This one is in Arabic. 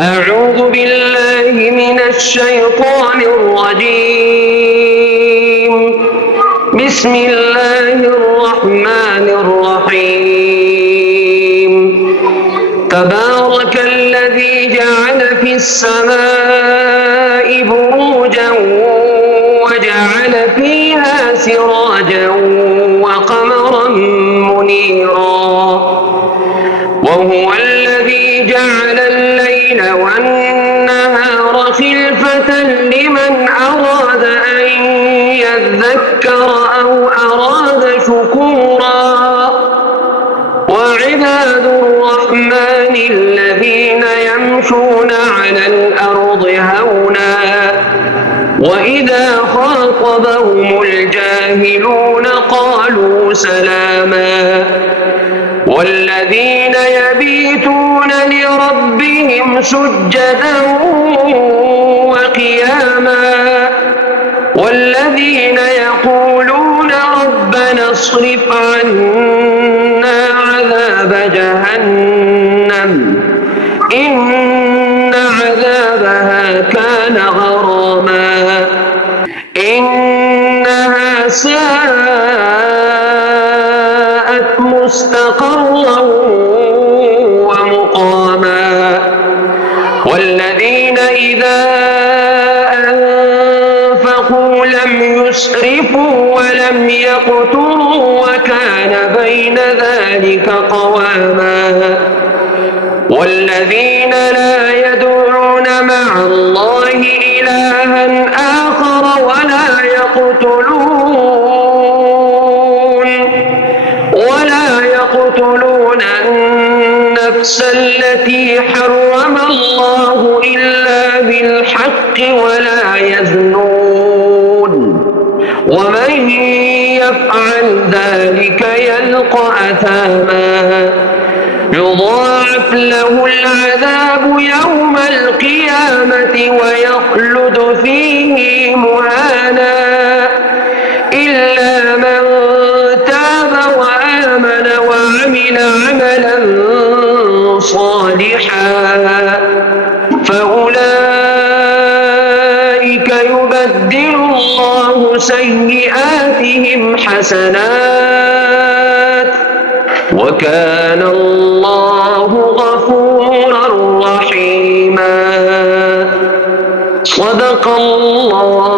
أعوذ بالله من الشيطان الرجيم. بسم الله الرحمن الرحيم. تبارك الذي جعل في السماء بروجا وجعل فيها سراجا وقمرا منيرا، وهو الذي جعل الليل والنهار خلفة لمن أراد أن يذكر أو أراد شكورا. وعباد الرحمن الذين يمشون على الأرض هونا وإذا خاطبهم الجاهلون قالوا سلاما. والذين يبيتون لربهم سجدا وقياما، والذين يقولون ربنا اصرف عنا عذاب جهنم إن عذابها كان غراما إنها ساءت مستقرا ومقاما. والذين إذا أنفقوا لم يسرفوا ولم يقتروا وكان بين ذلك قواما. والذين لا يدعون مع الله إلها آخر ولا يقتلون النفس التي حرم الله إلا بالحق ولا يزنون، ومن يفعل ذلك يلقى أثاما يضاعف له العذاب يوم القيامة ويخلد فيه مهانا إلا من تاب وآمن وعمل عملا صالحا فأولئك يبدل الله سيئاتهم حسنات وكان الله غفورا رحيما. صدق الله